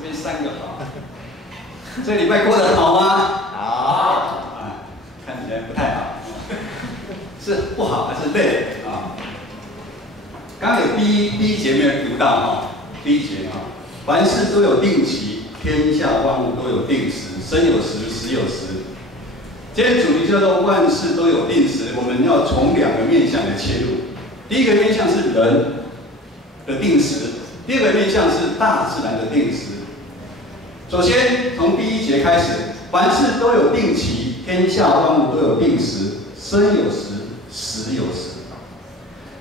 这边3个好。这礼拜过得好吗？好。啊，看起来不太好，是不好还是累啊？刚刚有第一节没有读到哈，第一节啊，凡事都有定期，天下万物都有定时，生有时，死有时。今天主题叫做万事都有定时，我们要从2个面向来切入。第一个面向是人的定时，第2个面向是大自然的定时。首先从第1节开始，凡事都有定期，天下万物都有定时，生有时，死有时。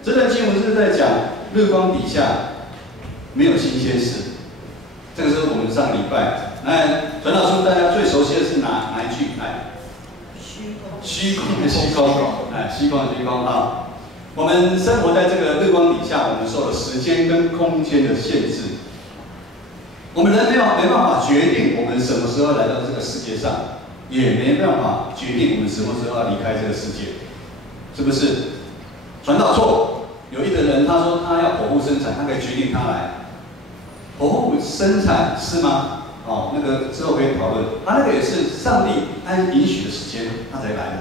这段经文是在讲日光底下没有新鲜事。这个是我们上礼拜，那传道书大家最熟悉的是哪一句？来，虚空的虚空，哎，虚空的虚空啊！我们生活在这个日光底下，我们受了时间跟空间的限制。我们人没办法决定我们什么时候来到这个世界上，也没办法决定我们什么时候要离开这个世界，是不是？传导错，有一个人他说他要剖腹生产，他可以决定他来。剖腹生产是吗？哦，那个之后可以讨论。他那个也是上帝按允许的时间他才来的。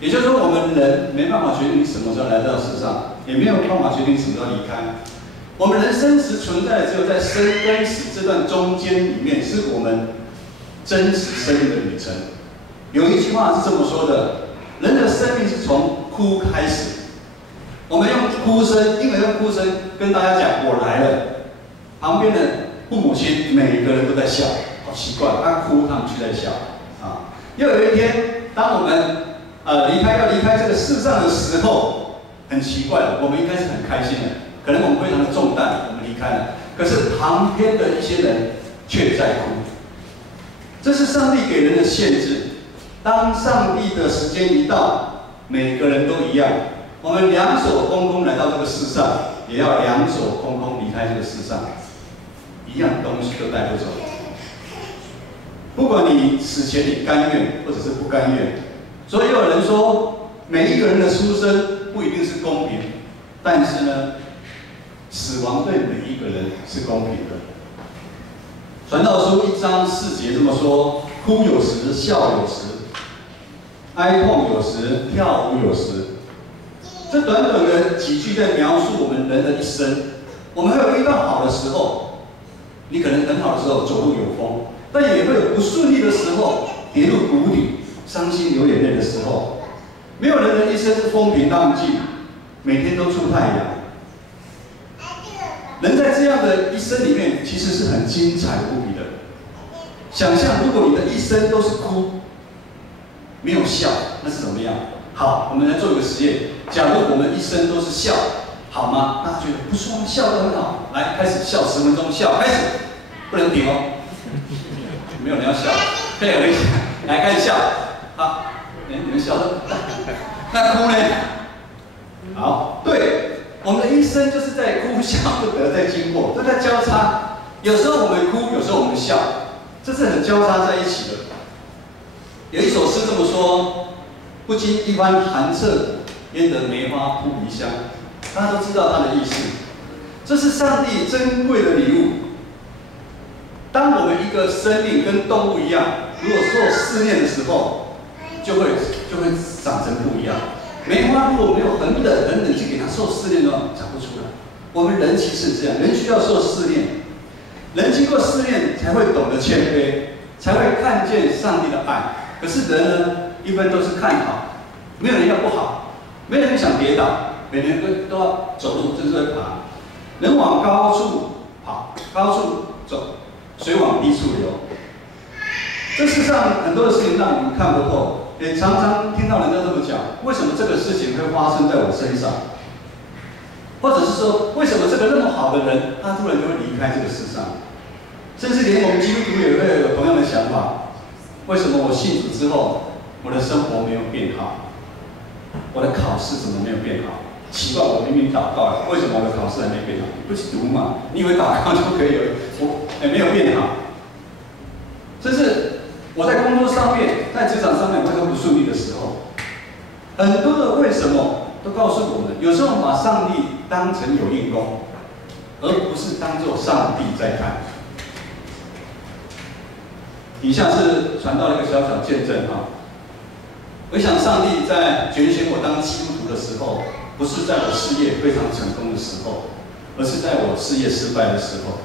也就是说，我们人没办法决定你什么时候来到世上，也没有办法决定什么时候离开。我们人生时存在的只有在生跟死这段中间里面，是我们真实生命的旅程。有一句话是这么说的：人的生命是从哭开始。我们用哭声，因为用哭声跟大家讲我来了。旁边的父母亲每个人都在笑，好奇怪，他哭他们却在笑啊。又有一天，当我们要离开这个世上的时候，很奇怪了，我们应该是很开心的。可能我们非常的重担，我们离开了，可是旁边的一些人却在哭。这是上帝给人的限制。当上帝的时间一到，每个人都一样，我们2手空空来到这个世上，也要2手空空离开这个世上，一样东西都带不走。不管你死前你甘愿或者是不甘愿，所以有人说，每一个人的出生不一定是公平，但是呢，死亡对每一个人是公平的。传道书1章4节这么说：哭有时，笑有时，哀痛有时，跳舞有时。这短短的几句在描述我们人的一生。我们会有遇到好的时候，你可能很好的时候走路有风，但也会有不顺利的时候，跌入谷底，伤心流眼泪的时候。没有人的一生是风平浪静，每天都出太阳。人在这样的一生里面，其实是很精彩无比的。想象如果你的一生都是哭，没有笑，那是怎么样？好，我们来做一个实验。假如我们一生都是笑，好吗？大家觉得不错，笑得很好。来，开始笑10分钟，笑开始，不能停哦。没有人要笑，配合一下，来开始笑。好，你们笑的，那哭呢？好，对。我们的一生就是在哭笑不得，在经过，都在交叉。有时候我们哭，有时候我们笑，这是很交叉在一起的。有一首诗这么说：不经一番寒彻，焉得梅花扑鼻香。大家都知道它的意思。这是上帝珍贵的礼物。当我们一个生命跟动物一样，如果受试炼的时候，就会长成不一样。梅花如果没有很冷去给它受试炼的话，长不出来。我们人其实是这样，人需要受试炼，人经过试炼才会懂得谦卑，才会看见上帝的爱。可是人呢，一般都是看好，没有人要不好，没有人想跌倒，每个人都要走路，就是会爬。人往高处跑，高处走，水往低处流。这世上很多的事情让我们看不透。也常常听到人家这么讲：为什么这个事情会发生在我身上？或者是说，为什么这个那么好的人，他突然就会离开这个世上？甚至连我们基督徒也会有同样的想法：为什么我信主之后，我的生活没有变好？我的考试怎么没有变好？奇怪，我明明祷告了，为什么我的考试还没变好？你不去读嘛？你以为祷告就可以了？我没有变好。甚至我在工作上面，在职场上面，我会有不顺利的时候，很多的为什么都告诉我们，有时候我们把上帝当成有应功，而不是当作上帝在看。以下是传道的一个小小见证啊。我想上帝在拣选我当基督徒的时候，不是在我事业非常成功的时候，而是在我事业失败的时候。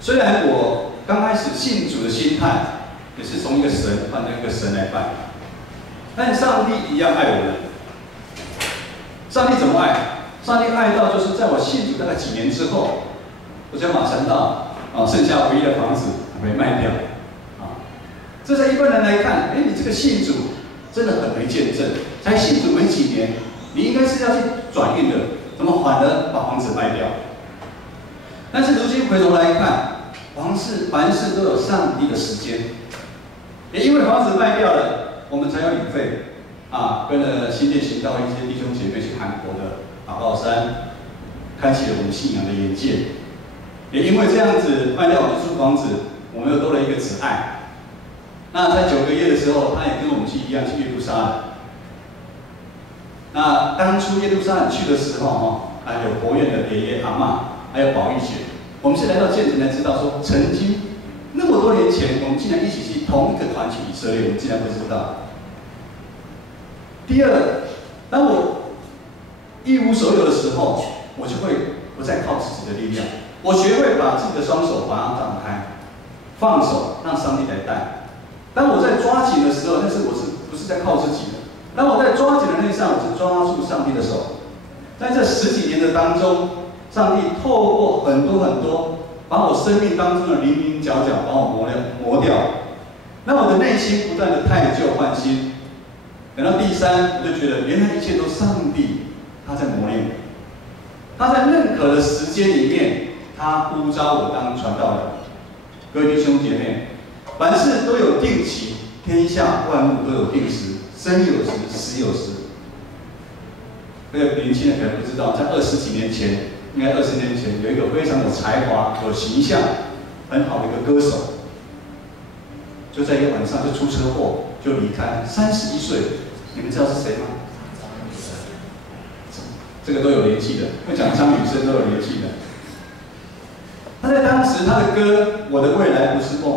虽然我刚开始信主的心态也是从一个神换成一个神来拜，但上帝一样爱我们。上帝怎么爱？上帝爱到就是在我信主大概几年之后，我在马传道剩下唯一的房子还没卖掉啊。这在一般人来看，你这个信主真的很没见证，才信主没几年，你应该是要去转运的，怎么反而把房子卖掉？但是如今回头来看，凡事都有上帝的时间。也因为房子卖掉了，我们才有旅费啊，跟了新店行道一些弟兄姐妹去韩国的祷告山，开启了我们信仰的眼界。也因为这样子卖掉我们这处房子，我们又多了一个挚爱。那在9个月的时候，他也跟我们去一样去耶路撒冷。那当初耶路撒冷去的时候，有博院的爷爷阿嬷，还有宝玉姐，我们是来到建城才知道说，曾经那么多年前，我们竟然一起去同一个团去以色列，我们竟然不知道。第二，当我一无所有的时候，我就会不再靠自己的力量，我学会把自己的双手把它张开，放手让上帝来带。当我在抓紧的时候，但是我不是在靠自己的。当我在抓紧的那一刹，我是抓住上帝的手。在这10几年的当中，上帝透过很多，把我生命当中的棱棱角角把我磨掉，让我的内心不断的汰旧换新。等到第3，我就觉得原来一切都是上帝他在磨练我，他在认可的时间里面，他呼召我当传道人。各位弟兄姐妹，凡事都有定期，天下万物都有定时，生有时，死有时。这个年轻人可能不知道，在20几年前，应该20年前，有一个非常有才华、有形象、很好的一个歌手，就在一个晚上就出车祸，就离开，31岁。你们知道是谁吗？这个都有年纪的，会讲张雨生都有年纪的。他在当时他的歌《我的未来不是梦》，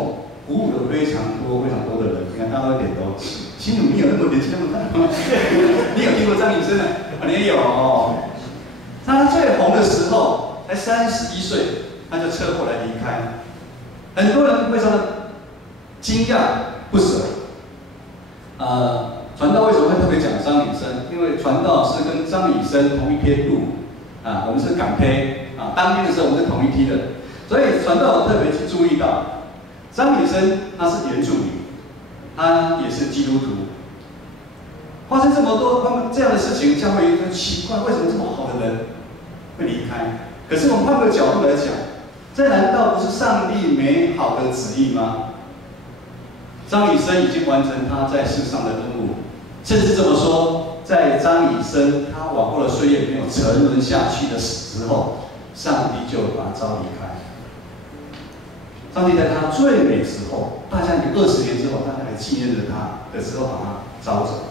鼓舞了非常多的人。你看大家都点头。心鲁，你有那么年纪那么大吗？你有听过张雨生啊？你也有哦。他最红的时候才31岁，他就车祸来离开，很多人非常的惊讶不舍。传道为什么会特别讲张雨生？因为传道是跟张雨生同一篇路啊，我们是港配啊，当兵的时候我们是同一批的，所以传道我特别去注意到，张雨生他是原住民，他也是基督徒。发生这么多这样的事情，教会很奇怪，为什么这么好的人会离开？可是我们换个角度来讲，这难道不是上帝美好的旨意吗？张雨生已经完成他在世上的任务，甚至这么说，在张雨生他往后的岁月没有沉沦下去的时候，上帝就把他招离开。上帝在他最美的时候，大家你20年之后，大家还纪念着他的时候，把他招走。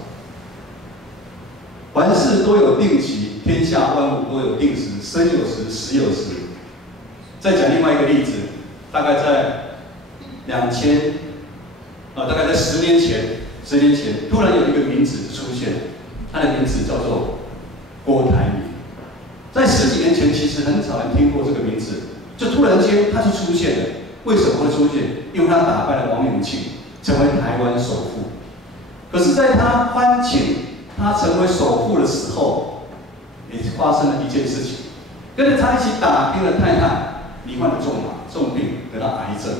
凡事都有定期，天下万物都有定时，生有时，死有时。再讲另外一个例子，大概在大概在10年前，突然有一个名字出现，他的名字叫做郭台铭。在10几年前，其实很少人听过这个名字，就突然间他就出现了。为什么会出现？因为他打败了王永庆，成为台湾首富。可是，在他欢庆他成为首富的时候，也发生了一件事情，跟着他一起打拼的太太罹患了重病，得到癌症。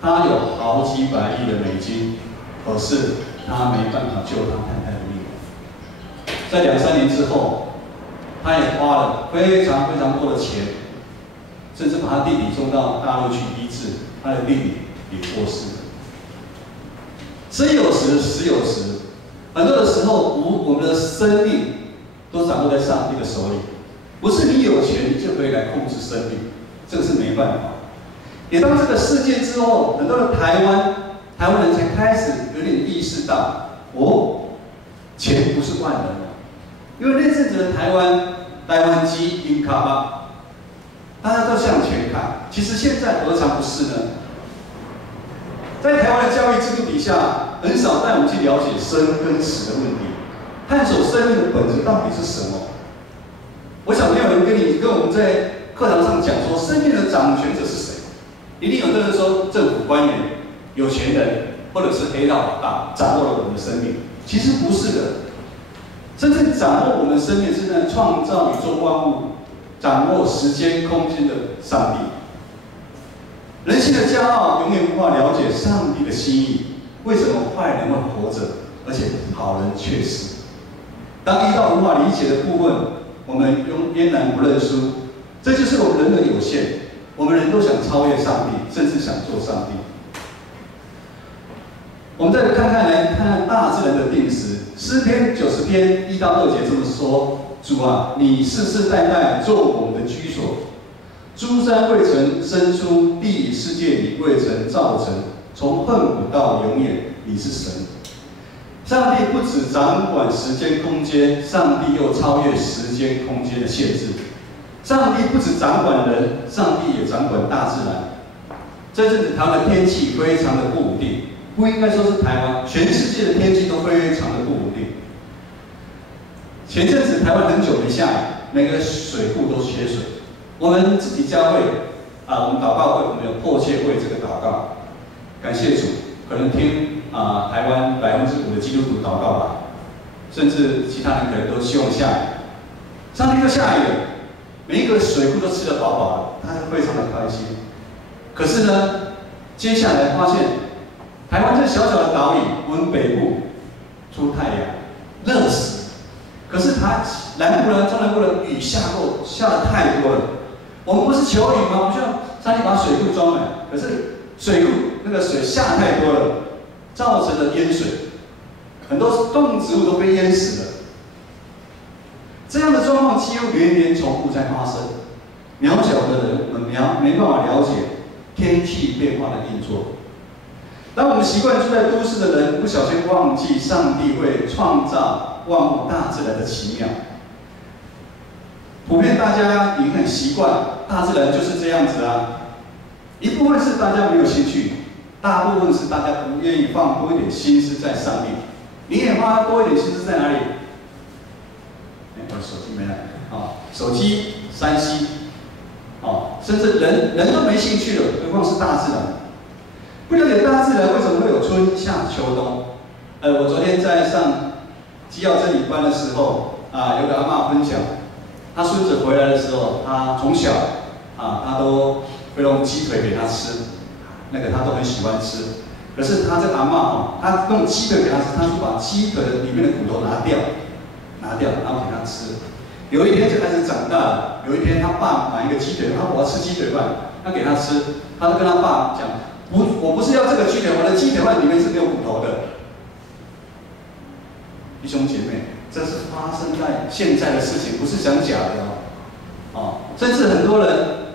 他有好几百亿的美金，可是他没办法救他太太的命。在2、3年之后，他也花了非常多的钱，甚至把他弟弟送到大陆去医治，他的弟弟也过世了。生有时，死有时。很多的时候，我们的生命都掌握在上帝的手里，不是你有钱你就可以来控制生命，这个是没办法。也当这个事件之后，很多的台湾人才开始有点意识到，钱不是万能的。因为那阵子的台湾机因卡巴，大家都向前看。其实现在何尝不是呢？在台湾的教育制度底下，很少带我们去了解生跟死的问题，探索生命的本质到底是什么。我想没有人跟我们在课堂上讲说生命的掌权者是谁，一定有的人说政府官员、有钱人，或者是黑道老大掌握了我们的生命。其实不是的，真正掌握我们生命是那创造宇宙万物、掌握时间空间的上帝。人性的骄傲永远无法了解上帝的心意。为什么坏人会活着，而且好人却死？当遇到无法理解的部分，我们焉然不认输。这就是我们人的有限。我们人都想超越上帝，甚至想做上帝。我们再来看大自然的定时。诗篇90篇1到2节这么说：主啊，你世世代代做我们的居所。诸山未曾生出，地理世界里未曾造成，从亘古到永远，你是神。上帝不只掌管时间空间，上帝又超越时间空间的限制。上帝不只掌管人，上帝也掌管大自然。这阵子台湾的天气非常的不稳定，不应该说是台湾，全世界的天气都非常的不稳定。前阵子台湾很久没下雨，每个水库都缺水。我们自己教会我们祷告会，我们有迫切为这个祷告，感谢主，可能听台湾5%的基督徒祷告吧，甚至其他人可能都希望下雨。上天就下雨了，每一个水库都吃得饱饱的，大家非常的开心。可是呢，接下来发现，台湾这小小的岛屿，我们北部出太阳，热死。可是南部呢，中南部的雨下得太多了。我们不是求雨吗？我们希望上帝把水库装满，可是水库那个水下太多了，造成了淹水，很多动植物都被淹死了。这样的状况几乎连连重复在发生。渺小的人，我们没办法了解天气变化的运作。当我们习惯住在都市的人，不小心忘记上帝会创造万物大自然的奇妙。普遍大家也很习惯，大自然就是这样子啊。一部分是大家没有兴趣，大部分是大家不愿意放多一点心思在上面。你也花多一点心思在哪里？我手机没了手机、3C，甚至人都没兴趣了，何况是大自然？不了解大自然为什么会有春夏秋冬？我昨天在上基要真理班的时候有个阿嬷分享。他孙子回来的时候，他从小他都会用鸡腿给他吃，那个他都很喜欢吃。可是他这个阿嬷他用鸡腿给他吃，他就把鸡腿里面的骨头拿掉，然后给他吃。有一天就开始长大了。有一天他爸买一个鸡腿，我要吃鸡腿饭，他给他吃，他就跟他爸讲，我不是要这个鸡腿，我的鸡腿饭里面是没有骨头的。弟兄姐妹。这是发生在现在的事情，不是讲假的甚至很多人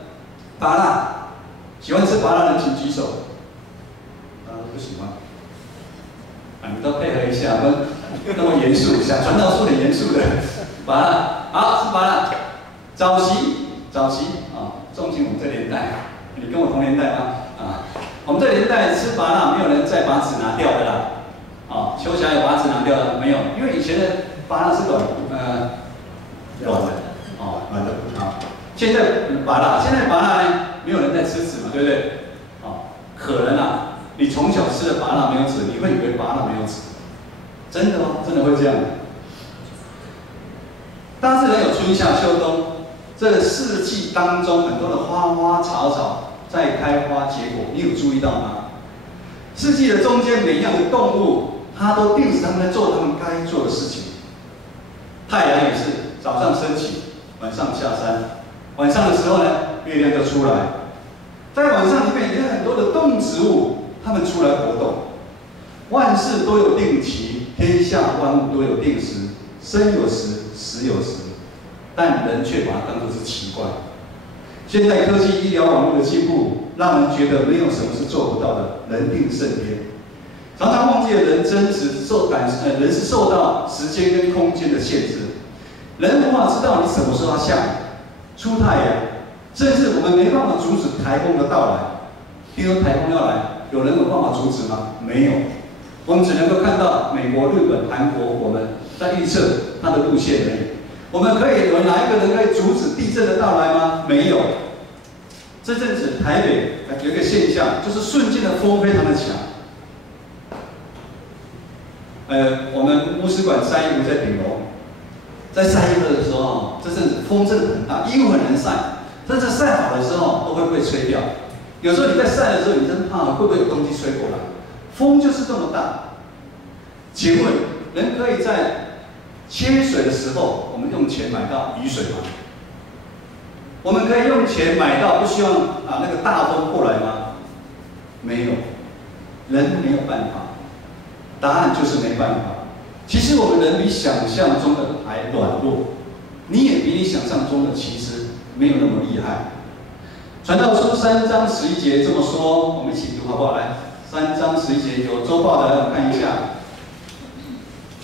芭乐，喜欢吃芭乐的人请举手。大家都不喜欢。你们都配合一下，我们那么严肃，想传道书很严肃的芭乐，好吃芭乐。早期重庆我们这年代，你跟我同年代吗？我们这年代吃芭乐，没有人再把籽拿掉的啦。秋霞有把籽拿掉的没有？因为以前的芭乐是软的现在芭乐呢，没有人在吃籽嘛，对不对？可能你从小吃的芭乐没有籽，你会以为芭乐没有籽，真的真的会这样。大自然有春夏秋冬，这四季当中很多的花花草草在开花结果，你有注意到吗？四季的中间，每一样的动物，它都定时他们在做他们该做的事情。太阳也是早上升起，晚上下山。晚上的时候呢，月亮就出来。在晚上里面也有很多的动植物，它们出来活动。万事都有定期，天下万物都有定时，生有时，死有时，但人却把它当作是奇怪。现在科技、医疗、网络的进步，让人觉得没有什么是做不到的，人定胜天。常常忘记了人人是受到时间跟空间的限制，人无法知道你什么时候要下雨、出太阳，甚至我们没办法阻止台风的到来。听说台风要来，有人有办法阻止吗？没有，我们只能够看到美国、日本、韩国，我们在预测它的路线而已。我们可以有哪一个人可以阻止地震的到来吗？没有。这阵子台北有一个现象，就是瞬间的风非常的强。我们牧师馆晒衣服在顶楼，在晒衣服的时候，这阵子风真的很大，衣服很难晒，但是晒好的时候都会被吹掉。有时候你在晒的时候，你真怕会不会有东西吹过来？风就是这么大。请问，人可以在缺水的时候，我们用钱买到雨水吗？我们可以用钱买到不希望那个大风过来吗？没有，人没有办法。答案就是没办法。其实我们人比想象中的还软弱，你也比你想象中的其实没有那么厉害。传道书3章11节这么说，我们一起读好不好？来，3章11节有周报的，让我们看一下。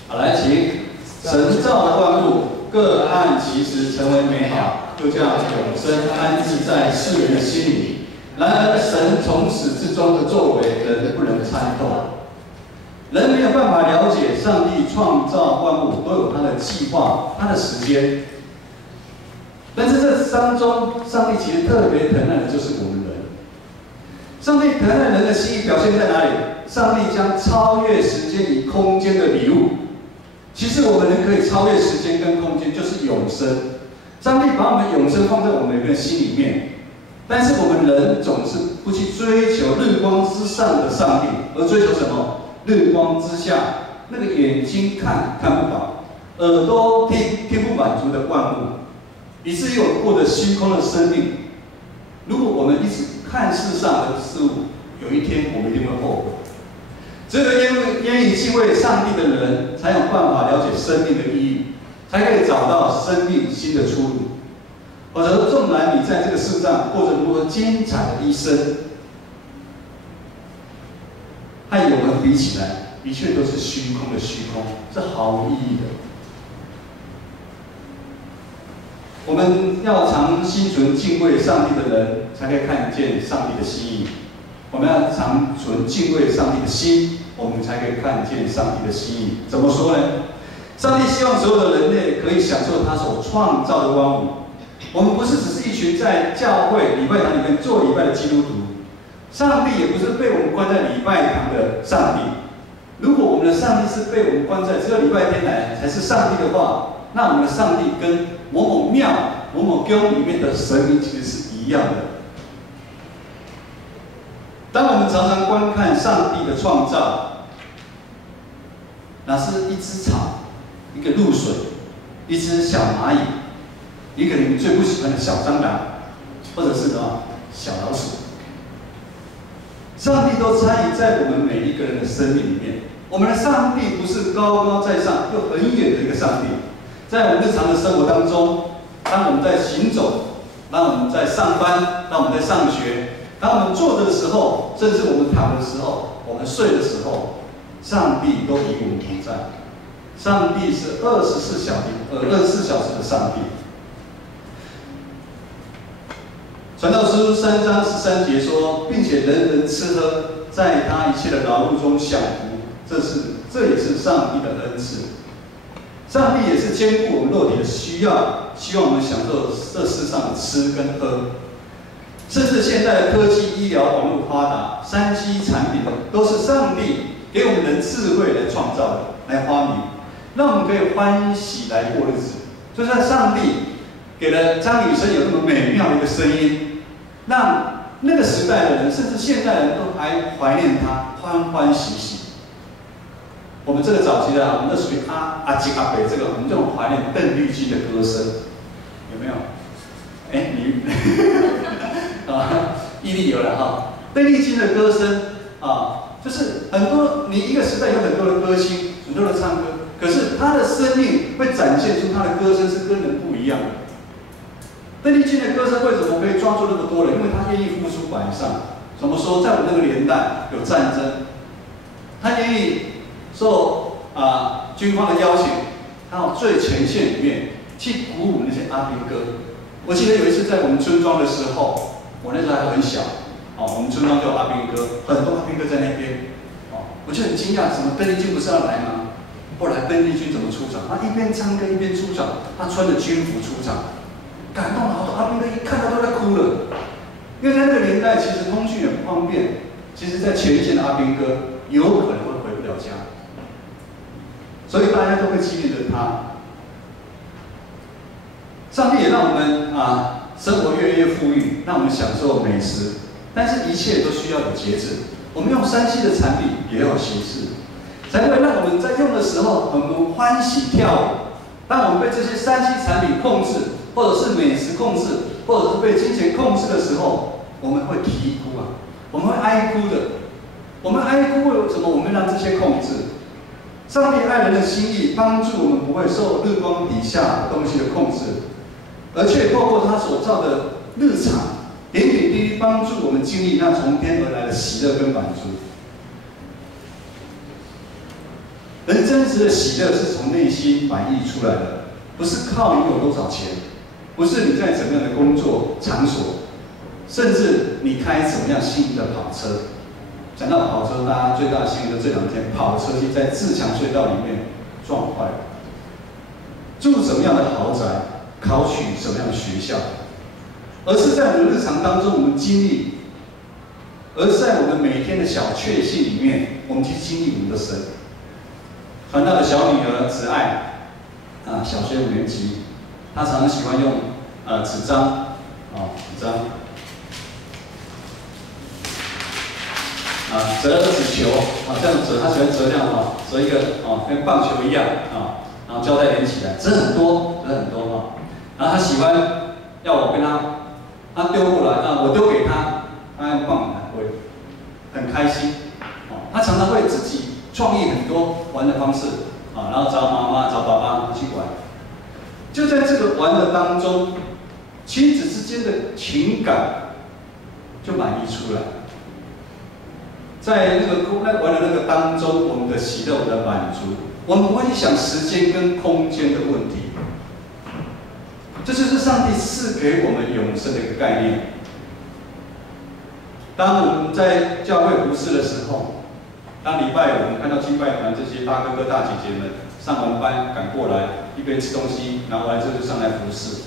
好，来，请。神造的万物各按其时成为美好，又将永生安置在世人的心里。然而，神从始至终的作为，人不能参透。人没有办法了解上帝创造万物都有他的计划、他的时间。但是这当中，上帝其实特别疼爱的就是我们人。上帝疼爱人的心意表现在哪里？上帝将超越时间与空间的礼物。其实我们人可以超越时间跟空间，就是永生。上帝把我们永生放在我们每个人心里面，但是我们人总是不去追求日光之上的上帝，而追求什么？日光之下，那个眼睛看不饱，耳朵听不满足的万物，以至于我们过着虚空的生命。如果我们一直看世上的事物，有一天我们一定会后悔。只有愿意敬畏上帝的人，才有办法了解生命的意义，才可以找到生命新的出路。否则，纵然你在这个世上过着如何精彩的一生，和我们比起来，的确都是虚空的虚空，是毫无意义的。我们要常心存敬畏上帝的人，才可以看见上帝的心意。我们要常存敬畏上帝的心，我们才可以看见上帝的心意。怎么说呢？上帝希望所有的人类可以享受他所创造的万物。我们不是只是一群在教会礼拜堂里面做礼拜的基督徒，上帝也不是被我们关在礼拜堂的上帝。如果我们的上帝是被我们关在只有礼拜天来才是上帝的话，那我们的上帝跟某某庙、某某宫里面的神明其实是一样的。当我们常常观看上帝的创造，那是一只草、一个露水、一只小蚂蚁、一个你们最不喜欢的小蟑螂，或者是什么小老鼠，上帝都参与在我们每一个人的生命里面。我们的上帝不是高高在上又很远的一个上帝，在我们日常的生活当中，当我们在行走，当我们在上班，当我们在上学。当我们坐的时候，甚至我们躺的时候，我们睡的时候，上帝都与我们同在。上帝是24小时的上帝。传道书3章13节说，并且人人吃喝，在他一切的劳碌中享福，这也是上帝的恩赐。上帝也是兼顾我们肉体的需要，希望我们享受这世上的吃跟喝。甚至现在的科技、医疗、网络发达，3C 产品都是上帝给我们人智慧来创造的，来发明，让我们可以欢喜来过日子。就算上帝给了张雨生有那么美妙的一个声音，让那个时代的人，甚至现代人都还怀念他，欢欢喜喜。我们这个早期的，我们都属于阿吉阿北这个，我们这种怀念邓丽君的歌声，有没有？你毅力有了哈。邓丽君的歌声就是很多，你一个时代有很多的歌星，很多的唱歌，可是他的生命会展现出他的歌声是跟人不一样的。邓丽君的歌声为什么可以抓住那么多人？因为他愿意付出摆上。怎么说？在我们那个年代有战争，他愿意受军方的邀请，到最前线里面去鼓舞那些阿兵哥。我记得有一次在我们村庄的时候，我那时候还很小，我们村庄就有阿兵哥，很多阿兵哥在那边，我就很惊讶，什么邓丽君不是要来吗？后来邓丽君怎么出场？他一边唱歌一边出场，他穿着军服出场，感动了好多阿兵哥，一看到都在哭了。因为在那个年代，其实通讯也不方便，其实在前线的阿兵哥有可能会回不了家，所以大家都会纪念着他。上帝也让我们生活越来越富裕，让我们享受美食，但是一切都需要有节制。我们用3C 的产品也要有节制，才会让我们在用的时候很欢喜跳舞。当我们被这些3C 产品控制，或者是美食控制，或者是被金钱控制的时候，我们会啼哭我们会哀哭的。我们哀哭为什么？我们让这些控制。上帝爱人的心意，帮助我们不会受日光底下东西的控制，而却透过他所造的日常点点滴滴，帮助我们经历那从天而来的喜乐跟满足。人真实的喜乐是从内心反溢出来的，不是靠你有多少钱，不是你在怎么样的工作场所，甚至你开怎么样新的跑车。讲到跑车，大家最大的新闻就这2天，跑车就在自强隧道里面撞坏了。住什么样的豪宅，考取什么样的学校，而是在我们日常当中我们经历，而是在我们每天的小确幸里面，我们去经历我们的神。传道的小女儿子爱，小学5年级，她常常喜欢用纸张，纸张。折纸球，这样折，他喜欢折这样折一个跟棒球一样然后胶带连起来，折很多然后他喜欢要我跟他丢过来，我丢给他，他用棒来挥，很开心他常常会自己创意很多玩的方式然后找妈妈找爸爸去玩。就在这个玩的当中，亲子之间的情感就满溢出来。在那个玩的那个当中，我们的喜乐，我们的满足，我们不会去想时间跟空间的问题。这就是上帝赐给我们永生的一个概念。当我们在教会服事的时候，当礼拜五我们看到敬拜团这些大哥哥大姐姐们上完班赶过来，一边吃东西，然后完之后就上来服事。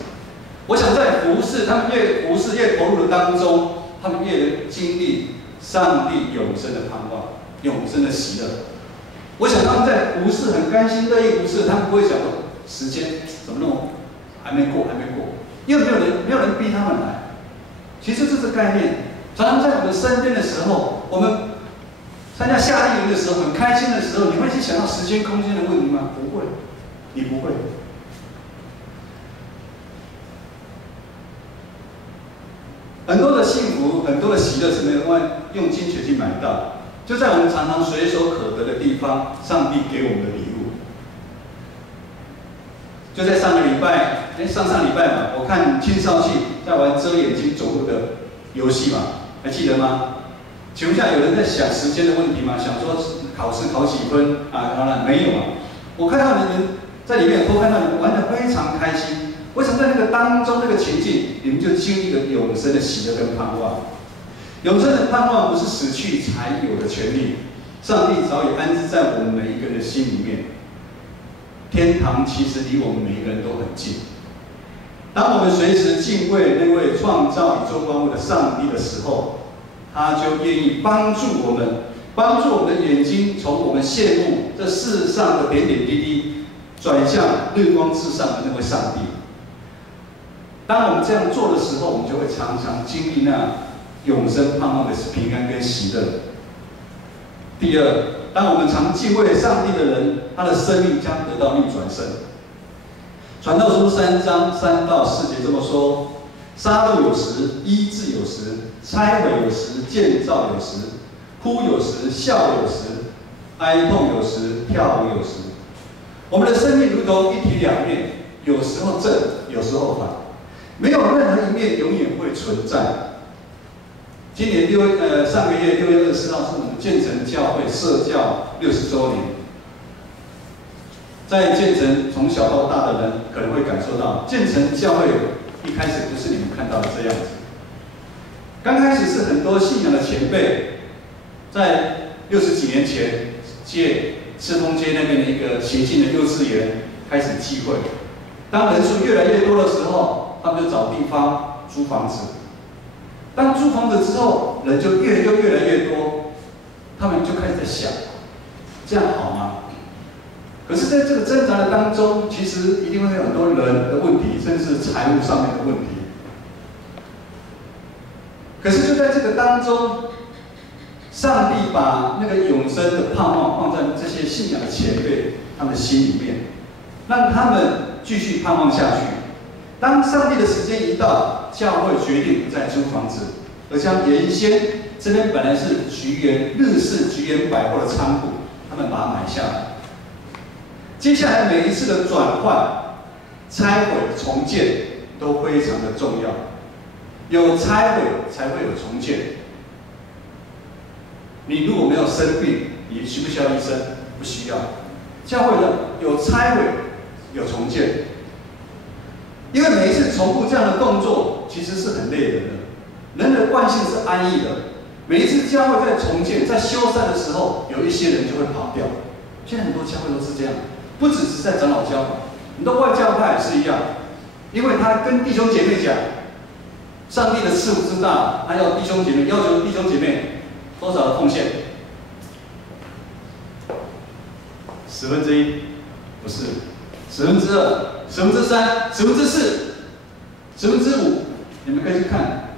我想在服事，他们越服事越投入的当中，他们越能经历上帝永生的盼望，永生的喜乐。我想他们在服事很甘心乐意服事，他们不会想说时间怎么弄，还没过，因为没有人逼他们来。其实这是概念。常常在我们身边的时候，我们参加夏令营的时候，很开心的时候，你会去想到时间空间的问题吗？不会，你不会。很多的幸福，很多的喜乐是没有办法用金钱去买到，就在我们常常随手可得的地方，上帝给我们的礼物。就在上礼拜嘛，我看青少系在玩遮眼睛走路的游戏嘛，还记得吗？请问一下，有人在想时间的问题吗？想说考试考几分好了，没有我看到你们在里面，都看到你们玩得非常开心。为什么在那个当中那个情境，你们就经历了永生的喜乐跟盼望？永生的盼望不是死去才有的权利，上帝早已安置在我们每一个人的心里面。天堂其实离我们每一个人都很近。当我们随时敬畏那位创造宇宙万物的上帝的时候，他就愿意帮助我们的眼睛从我们羡慕这世上的点点滴滴，转向日光之上的那位上帝。当我们这样做的时候，我们就会常常经历那永生盼望的平安跟喜乐。第二，当我们常敬畏上帝的人，他的生命将得到逆转胜。传道书3章3到4节这么说：杀戮有时，医治有时，拆毁有时，建造有时，哭有时，笑有时，哀痛有时，跳舞有时。我们的生命如同一体两面，有时候正，有时候反，没有任何一面永远会存在。今年上个月6月24号是我们建成教会社教60周年。在建成从小到大的人可能会感受到，建成教会一开始不是你们看到的这样子。刚开始是很多信仰的前辈，在60几年前借赤峰街那边的一个协进的幼稚园开始聚会。当人数越来越多的时候，他们就找地方租房子。当租房子之后，人就越来越多，他们就开始在想，这样好吗？可是，在这个挣扎的当中，其实一定会有很多人的问题，甚至是财务上面的问题。可是就在这个当中，上帝把那个永生的盼望放在这些信仰的前辈他们心里面，让他们继续盼望下去。当上帝的时间一到，教会决定不再租房子，而将原先这边本来是日式菊园百货的仓库，他们把它买下来。接下来每一次的转换、拆毁、重建都非常的重要。有拆毁才会有重建。你如果没有生病，你需不需要医生？不需要。教会呢，有拆毁，有重建。因为每一次重复这样的动作，其实是很累人的。人的惯性是安逸的。每一次教会在重建、在修缮的时候，有一些人就会跑掉。现在很多教会都是这样，不只是在长老教，很多外教派也是一样。因为他跟弟兄姐妹讲，上帝的赐福之大，他要弟兄姐妹要求弟兄姐妹多少的奉献？1/10，不是，2/10、3/10、4/5，你们可以去看，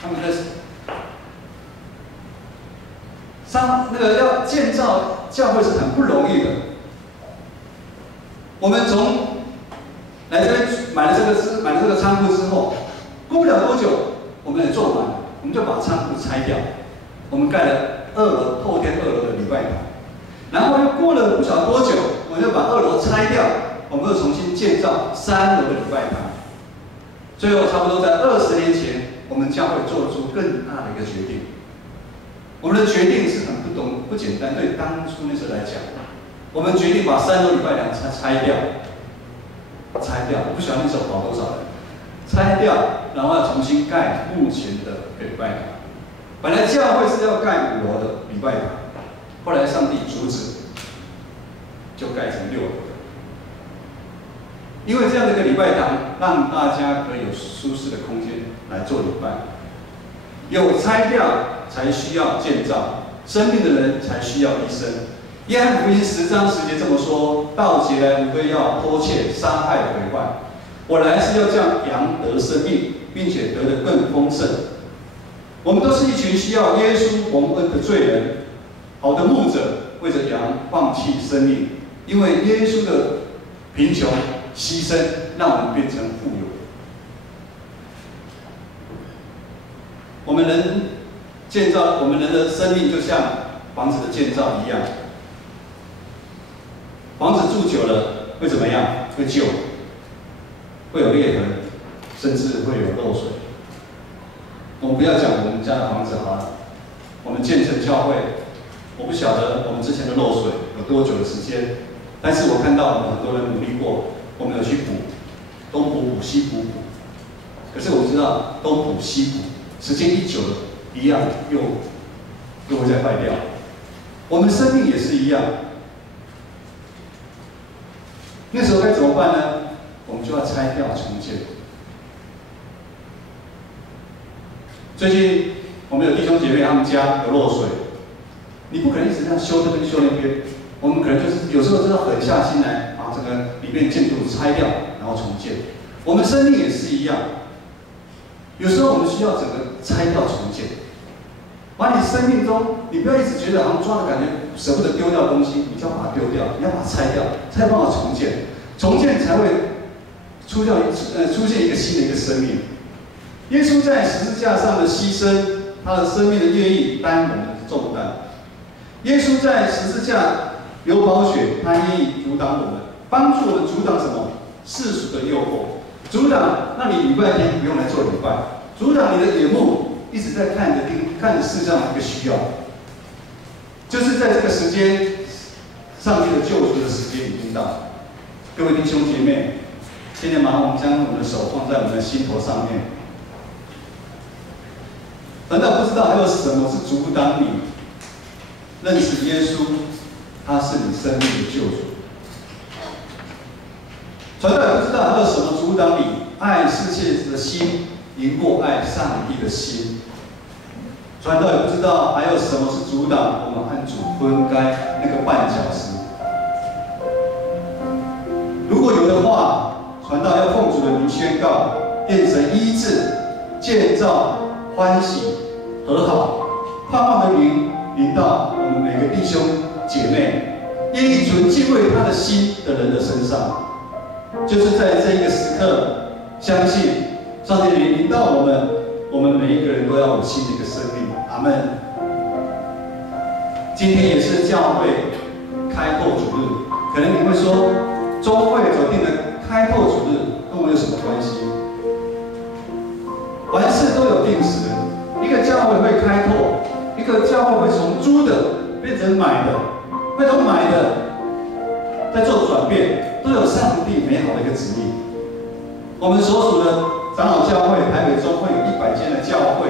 他们在那个要建造教会是很不容易的。我们从来这边买了这个仓库之后，过不了多久，我们也做完了，我们就把仓库拆掉，我们盖了后天2楼的礼拜堂，然后又过了不晓得多久，我们就把2楼拆掉，我们又重新建造3楼的礼拜堂。最后差不多在20年前，我们教会做出更大的一个决定。我们的决定是很不简单，对当初那时候来讲，我们决定把3楼礼拜堂拆掉，不晓得那时候跑多少人，拆掉，然后要重新盖目前的礼拜堂。本来教会是要盖5楼的礼拜堂，后来上帝阻止，就盖成6楼的。因为这样的一个礼拜堂，让大家可以有舒适的空间来做礼拜。有拆掉才需要建造，生病的人才需要医生。约翰福音10章10节这么说：盗贼来无非要偷窃、杀害、毁坏。我来是要叫羊得生命，并且得的更丰盛。我们都是一群需要耶稣蒙恩的罪人。好的牧者为着羊放弃生命，因为耶稣的贫穷牺牲，让我们变成富有。我们人的生命就像房子的建造一样，房子住久了会怎么样？会旧，会有裂痕，甚至会有漏水。我们不要讲我们家的房子好了，我们建成教会，我不晓得我们之前的漏水有多久的时间，但是我看到我们很多人努力过，我们有去补，东补补西补补，可是我知道东补西补，时间一久了，一样又会再坏掉。我们生命也是一样，那时候该怎么办呢？我们就要拆掉重建。最近我们有弟兄姐妹，他们家有漏水，你不可能一直这样修这边修那边，我们可能就是有时候真的狠下心来，把这个里面建筑物拆掉，然后重建。我们生命也是一样，有时候我们需要整个拆掉重建。把你生命中，你不要一直觉得好像抓的感觉舍不得丢掉的东西，你就要把它丢掉，你要把它拆掉，才有办法重建，重建才会出现一个新的一个生命。耶稣在十字架上的牺牲，他的生命的愿意担我们的重担。耶稣在十字架流宝血，他愿意阻挡我们，帮助我们阻挡什么？世俗的诱惑，阻挡让你礼拜天不用来做礼拜，阻挡你的眼目一直在看着世上的一个需要。就是在这个时间，上帝的救赎的时间已经到。各位弟兄姐妹，现在麻烦我们将我们的手放在我们的心头上面。难道不知道还有什么是阻挡你认识耶稣，他是你生命的救主？传道也不知道还有什么阻挡你爱世界的心赢过爱上帝的心？传道也不知道还有什么是阻挡我们和主分开那个绊脚石。如果有的话，传道要奉主的名宣告：愿神医治、建造、欢喜、和好，盼望的灵临到我们每个弟兄姐妹，愿意存敬畏他的心的人的身上。就是在这一个时刻，相信上帝灵临到我们每一个人都要有新的一个生命。阿们。今天也是教会开拓主日，可能你会说，中会所定的开拓主日跟我有什么关系？凡事都有定时，一个教会会开拓，一个教会会从租的变成买的，会从买的在做转变，都有上帝美好的一个旨意。我们所属的长老教会台北中会有100间的教会，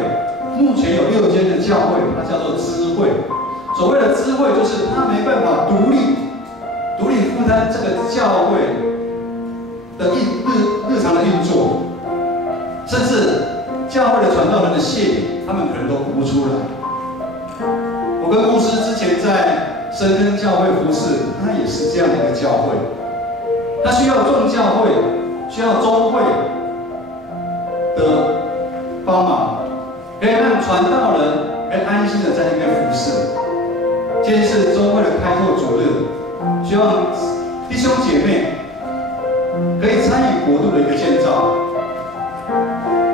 目前有6间的教会，它叫做支会。所谓的支会，就是它没办法独立负担这个教会的日常的运作，甚至教会的传道人的谢礼，他们可能都呼不出来。我跟牧师之前在深耕教会服侍，他也是这样的一个教会，他需要众教会，需要中会的帮忙，可以让传道人可以安心的在那边服侍。今天是中会的开拓主日，希望弟兄姐妹可以参与国度的一个建造。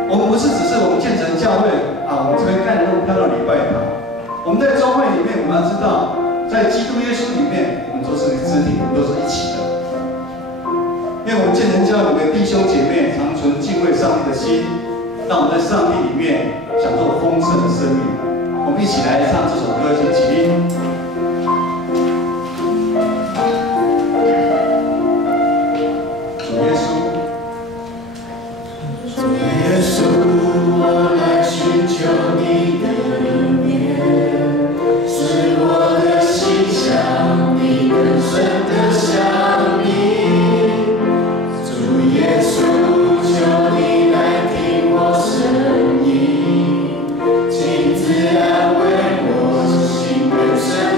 我们不是只是我们建成教会啊，我们这边盖了那么漂亮的礼拜堂。我们在中会里面，我们要知道，在基督耶稣里面，我们都是肢体，我们都是一起的。因为我们建成教会的弟兄姐妹常存敬畏上帝的心，让我们在上帝里面享受丰盛的生命。我们一起来唱这首歌，请起立。主耶稣，主耶稣，我来寻求你的面，使我的心向你更深的相依。主耶稣，求你来听我声音，亲自安慰我心更深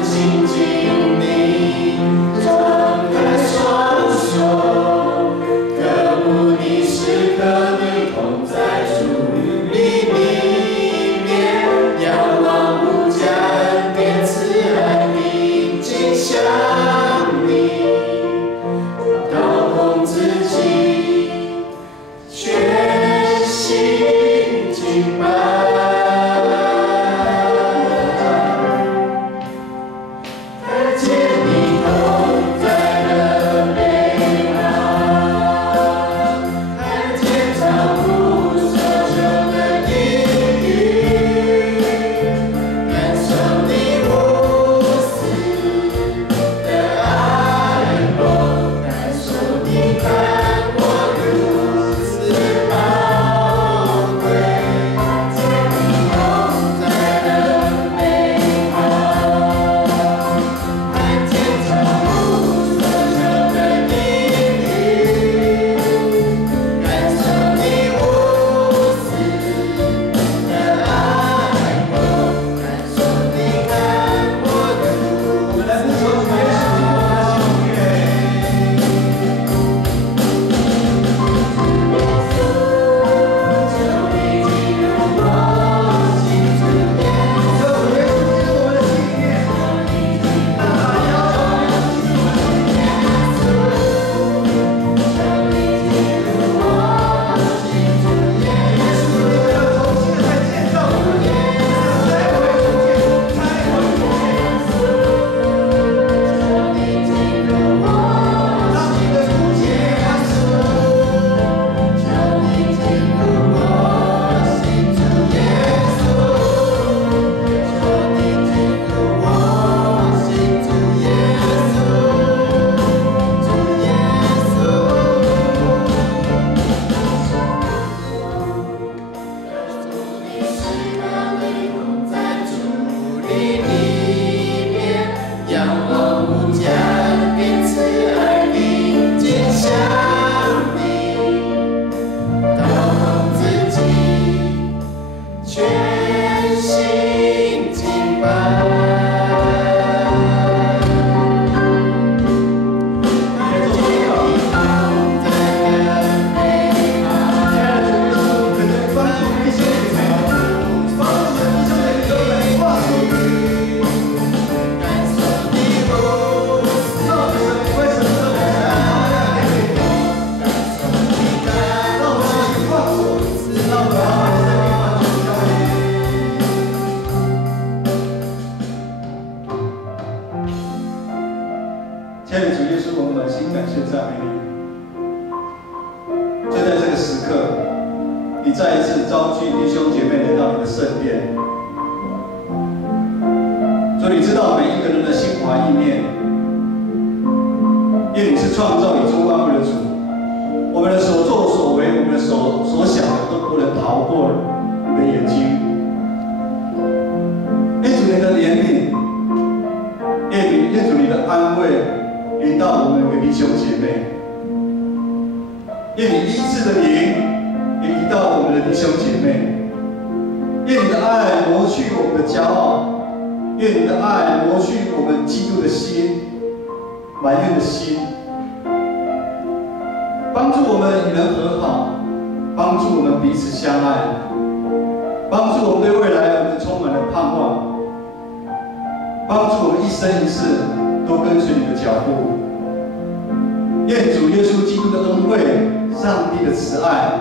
召集弟兄姐妹来到你的圣殿。主，你知道每一个人的心怀意念，因为你是创造宇宙万物的主。我们的所作所为，我们的所想的，都不能逃过你的眼睛。愿主你的怜悯，愿主你的安慰，临到我们的弟兄姐妹。愿你医治的灵也移到我们的弟兄姐妹。愿你的爱磨去我们的骄傲，愿你的爱磨去我们嫉妒的心、埋怨的心。帮助我们与人和好，帮助我们彼此相爱，帮助我们对未来我们充满了盼望，帮助我们一生一世都跟随你的脚步。愿主耶稣基督的恩惠、上帝的慈爱、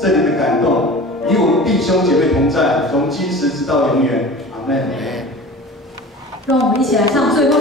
圣灵的感动，与我们弟兄姐妹同在，从今时直到永远。阿们。让我们一起来唱最后一首。